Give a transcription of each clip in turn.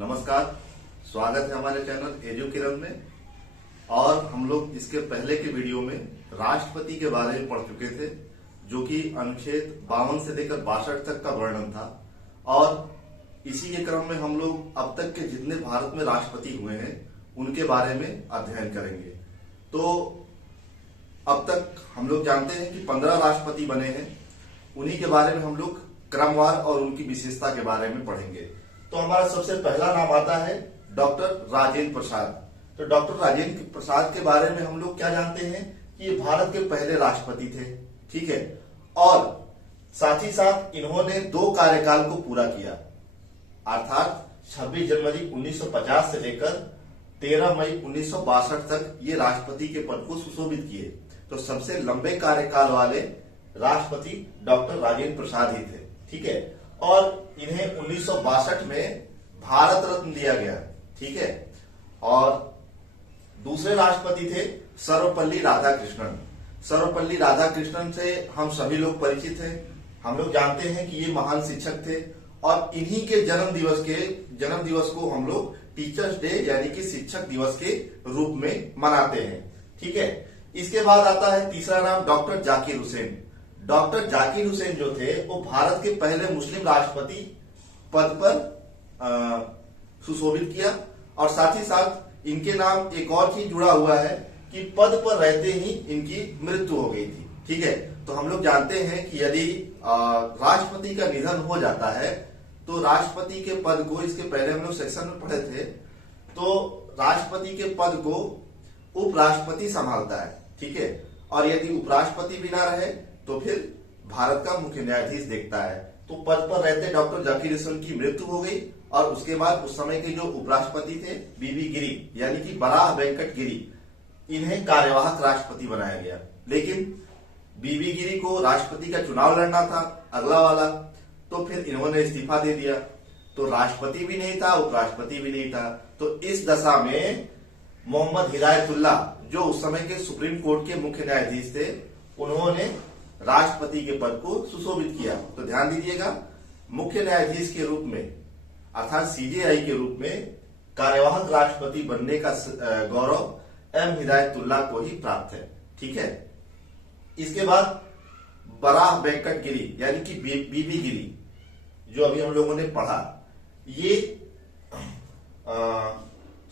नमस्कार, स्वागत है हमारे चैनल एजुकिरण में। और हम लोग इसके पहले के वीडियो में राष्ट्रपति के बारे में पढ़ चुके थे, जो कि अनुच्छेद 52 से लेकर 62 तक का वर्णन था। और इसी के क्रम में हम लोग अब तक के जितने भारत में राष्ट्रपति हुए हैं उनके बारे में अध्ययन करेंगे। तो अब तक हम लोग जानते हैं कि 15 राष्ट्रपति बने हैं। उन्हीं के बारे में हम लोग क्रमवार और उनकी विशेषता के बारे में पढ़ेंगे। तो हमारा सबसे पहला नाम आता है डॉक्टर राजेंद्र प्रसाद। तो डॉक्टर राजेंद्र प्रसाद के बारे में हम लोग क्या जानते हैं कि ये भारत के पहले राष्ट्रपति थे, ठीक है। और साथ ही साथ इन्होंने 2 कार्यकाल को पूरा किया, अर्थात 26 जनवरी 1950 से लेकर 13 मई 1962 तक ये राष्ट्रपति के पद को सुशोभित किए। तो सबसे लंबे कार्यकाल वाले राष्ट्रपति डॉक्टर राजेंद्र प्रसाद ही थे, ठीक है। और इन्हें 1962 में भारत रत्न दिया गया, ठीक है। और दूसरे राष्ट्रपति थे सर्वपल्ली राधाकृष्णन। सर्वपल्ली राधाकृष्णन से हम सभी लोग परिचित हैं। हम लोग जानते हैं कि ये महान शिक्षक थे और इन्हीं के जन्म दिवस को हम लोग टीचर्स डे यानी कि शिक्षक दिवस के रूप में मनाते हैं, ठीक है। इसके बाद आता है तीसरा नाम डॉक्टर जाकिर हुसैन। डॉक्टर जाकिर हुसैन जो थे वो भारत के पहले मुस्लिम राष्ट्रपति पद पर सुशोभित किया। और साथ ही साथ इनके नाम एक और चीज जुड़ा हुआ है कि पद पर रहते ही इनकी मृत्यु हो गई थी, ठीक है। तो हम लोग जानते हैं कि यदि राष्ट्रपति का निधन हो जाता है तो राष्ट्रपति के पद को, इसके पहले हम लोग सेक्शन में पढ़े थे, तो राष्ट्रपति के पद को उपराष्ट्रपति संभालता है, ठीक है। और यदि उपराष्ट्रपति भी ना रहे तो फिर भारत का मुख्य न्यायाधीश देखता है। तो पद पर रहते डॉक्टर जाकिर हुसैन की मृत्यु हो गई और उसके बाद उस समय के जो उपराष्ट्रपति थे बीबी गिरी यानी कि बराह वेंकट गिरी, इन्हें कार्यवाहक राष्ट्रपति बनाया गया। लेकिन बीबी गिरी को राष्ट्रपति का चुनाव लड़ना था अगला वाला, तो फिर इन्होंने इस्तीफा दे दिया। तो राष्ट्रपति भी नहीं था, उपराष्ट्रपति भी नहीं था। तो इस दशा में मोहम्मद हिदायतुल्लाह, जो उस समय के सुप्रीम कोर्ट के मुख्य न्यायाधीश थे, उन्होंने राष्ट्रपति के पद को सुशोभित किया। तो ध्यान दीजिएगा, मुख्य न्यायाधीश के रूप में अर्थात सीजेआई के रूप में कार्यवाहक राष्ट्रपति बनने का गौरव एम हिदायतुल्लाह को ही प्राप्त है, ठीक है। इसके बाद बराह वेंकट गिरी यानी कि बीबी गिरी, जो अभी हम लोगों ने पढ़ा, ये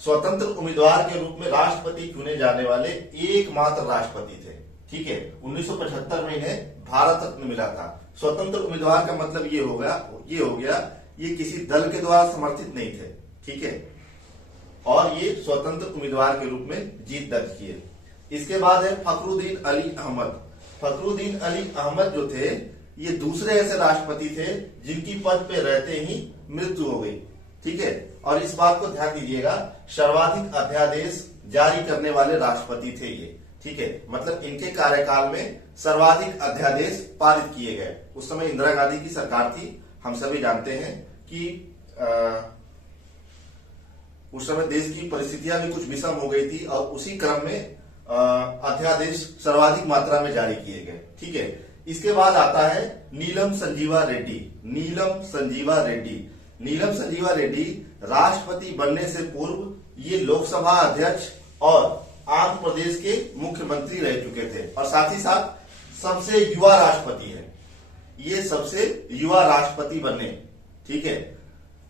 स्वतंत्र उम्मीदवार के रूप में राष्ट्रपति चुने जाने वाले एकमात्र राष्ट्रपति थे, ठीक है। 1975 में इन्हें भारत रत्न मिला था। स्वतंत्र उम्मीदवार का मतलब ये हो गया ये किसी दल के द्वारा समर्थित नहीं थे, ठीक है। और ये स्वतंत्र उम्मीदवार के रूप में जीत दर्ज किए। इसके बाद है फखरुद्दीन अली अहमद। फखरुद्दीन अली अहमद जो थे ये दूसरे ऐसे राष्ट्रपति थे जिनकी पद पे रहते ही मृत्यु हो गई, ठीक है। और इस बात को ध्यान दीजिएगा, सर्वाधिक अध्यादेश जारी करने वाले राष्ट्रपति थे ये, ठीक है। मतलब इनके कार्यकाल में सर्वाधिक अध्यादेश पारित किए गए। उस समय इंदिरा गांधी की सरकार थी। हम सभी जानते हैं कि उस समय देश की परिस्थितियां भी कुछ विषम हो गई थी और उसी क्रम में अध्यादेश सर्वाधिक मात्रा में जारी किए गए, ठीक है। इसके बाद आता है नीलम संजीवा रेड्डी। नीलम संजीवा रेड्डी राष्ट्रपति बनने से पूर्व ये लोकसभा अध्यक्ष और आंध्र प्रदेश के मुख्यमंत्री रह चुके थे और साथ ही साथ सबसे युवा राष्ट्रपति है। ये सबसे युवा राष्ट्रपति बने, ठीक है।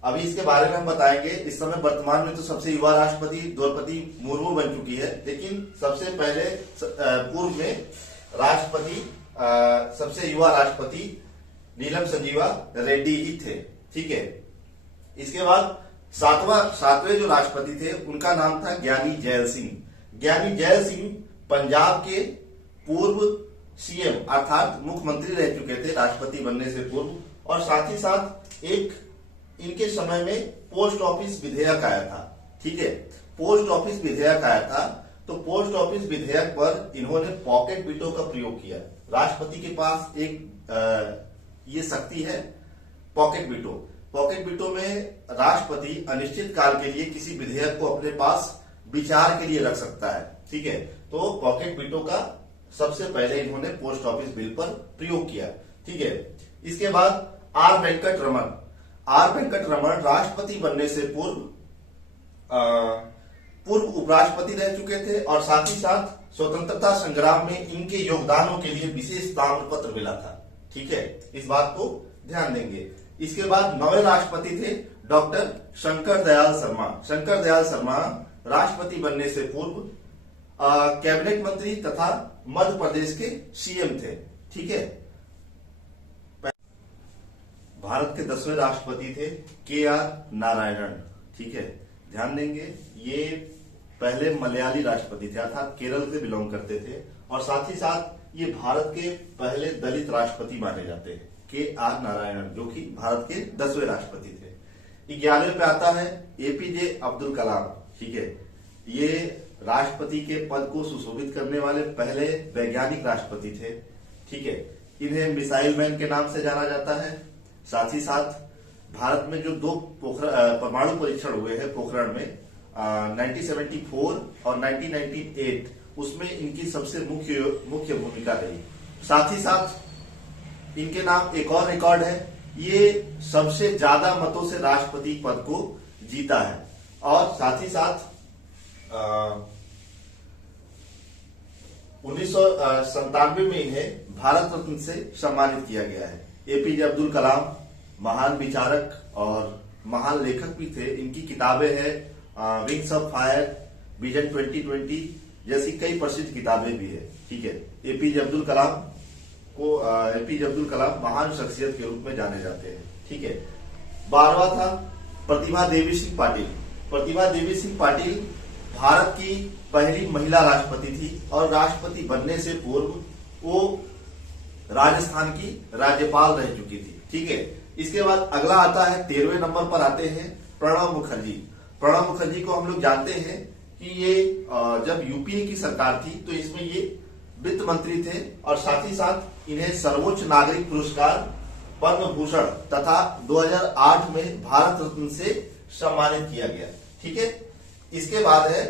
अभी इसके बारे में हम बताएंगे। इस समय वर्तमान में तो सबसे युवा राष्ट्रपति द्रौपदी मुर्मू बन चुकी है, लेकिन सबसे पहले पूर्व में सबसे युवा राष्ट्रपति नीलम संजीवा रेड्डी ही थे, ठीक है। इसके बाद सातवें जो राष्ट्रपति थे उनका नाम था ज्ञानी जैल सिंह। ज्ञानी जैल सिंह पंजाब के पूर्व सीएम अर्थात मुख्यमंत्री रह चुके थे राष्ट्रपति बनने से पूर्व। और साथ ही साथ एक इनके समय में पोस्ट ऑफिस विधेयक आया था, ठीक है। पोस्ट ऑफिस विधेयक आया था, तो पोस्ट ऑफिस विधेयक पर इन्होंने पॉकेट वीटो का प्रयोग किया। राष्ट्रपति के पास एक ये शक्ति है पॉकेट वीटो। पॉकेट वीटो में राष्ट्रपति अनिश्चित काल के लिए किसी विधेयक को अपने पास विचार के लिए रख सकता है, ठीक है। तो पॉकेट वीटो का सबसे पहले इन्होंने पोस्ट ऑफिस बिल पर प्रयोग किया, ठीक है। इसके बाद आर वेंकट रमन। आर वेंकटरमण राष्ट्रपति बनने से पूर्व उपराष्ट्रपति रह चुके थे और साथ ही साथ स्वतंत्रता संग्राम में इनके योगदानों के लिए विशेष ताम्र पत्र मिला था। ठीक है, इस बात को ध्यान देंगे। इसके बाद नवे राष्ट्रपति थे डॉक्टर शंकर दयाल शर्मा। शंकर दयाल शर्मा राष्ट्रपति बनने से पूर्व कैबिनेट मंत्री तथा मध्य प्रदेश के सीएम थे। ठीक है, भारत के 10वें राष्ट्रपति थे KR नारायणन। ठीक है, ध्यान देंगे, ये पहले मलयाली राष्ट्रपति थे, अर्थात केरल से बिलोंग करते थे और साथ ही साथ ये भारत के पहले दलित राष्ट्रपति माने जाते हैं, KR नारायणन, जो कि भारत के 10वें राष्ट्रपति थे। 11वें पे आता है APJ अब्दुल कलाम। ठीक है, ये राष्ट्रपति के पद को सुशोभित करने वाले पहले वैज्ञानिक राष्ट्रपति थे। ठीक है, इन्हें मिसाइल मैन के नाम से जाना जाता है। साथ ही साथ भारत में जो 2 परमाणु परीक्षण हुए हैं पोखरण में 1974 और 1998, उसमें इनकी सबसे मुख्य भूमिका रही। साथ ही साथ इनके नाम एक और रिकॉर्ड है, ये सबसे ज्यादा मतों से राष्ट्रपति पद को जीता है और साथ ही साथ 1997 में इन्हें भारत रत्न से सम्मानित किया गया है। APJ अब्दुल कलाम महान विचारक और महान लेखक भी थे। इनकी किताबें हैं विंग्स ऑफ फायर, विजन 2020 जैसी कई प्रसिद्ध किताबें भी है। ठीक है, APJ अब्दुल कलाम महान शख्सियत के रूप में जाने जाते हैं। ठीक है, 12वां था प्रतिभा देवी सिंह पाटिल। प्रतिभा देवी सिंह पाटिल भारत की पहली महिला राष्ट्रपति थी और राष्ट्रपति बनने से पूर्व वो राजस्थान की राज्यपाल रह चुकी थी। ठीक है, इसके बाद अगला आता है 13वें नंबर पर आते हैं प्रणब मुखर्जी। प्रणब मुखर्जी को हम लोग जानते हैं कि ये जब यूपीए की सरकार थी तो इसमें ये वित्त मंत्री थे और साथ ही साथ इन्हें सर्वोच्च नागरिक पुरस्कार पद्म भूषण तथा 2008 में भारत रत्न से सम्मानित किया गया। ठीक है, इसके बाद है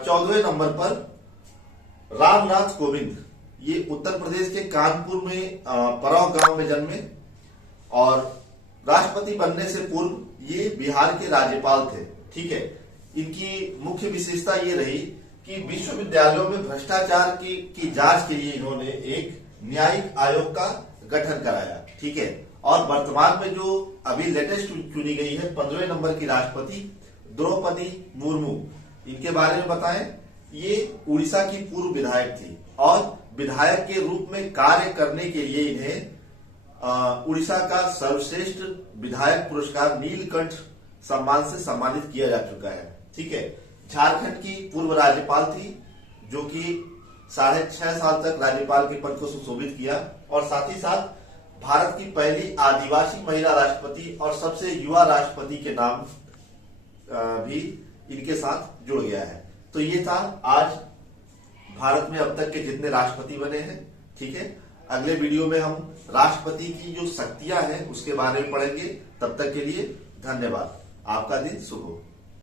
14वें नंबर पर रामनाथ कोविंद। ये उत्तर प्रदेश के कानपुर में परौ गांव में जन्मे और राष्ट्रपति बनने से पूर्व ये बिहार के राज्यपाल थे। ठीक है, इनकी मुख्य विशेषता ये रही कि विश्वविद्यालयों में भ्रष्टाचार की जांच के लिए इन्होंने एक न्यायिक आयोग का गठन कराया। ठीक है, और वर्तमान में जो अभी लेटेस्ट चुनी गई है 15वें नंबर की राष्ट्रपति द्रौपदी मुर्मू, इनके बारे में बताएं। ये उड़ीसा की पूर्व विधायक थी और विधायक के रूप में कार्य करने के लिए इन्हें उड़ीसा का सर्वश्रेष्ठ विधायक पुरस्कार नीलकंठ सम्मान से सम्मानित किया जा चुका है। ठीक है, झारखंड की पूर्व राज्यपाल थी जो कि 6.5 साल तक राज्यपाल के पद को सुशोभित किया और साथ ही साथ भारत की पहली आदिवासी महिला राष्ट्रपति और सबसे युवा राष्ट्रपति के नाम भी इनके साथ जुड़ गया है। तो ये था आज भारत में अब तक के जितने राष्ट्रपति बने हैं। ठीक है, अगले वीडियो में हम राष्ट्रपति की जो शक्तियां हैं उसके बारे में पढ़ेंगे। तब तक के लिए धन्यवाद। आपका दिन शुभ हो।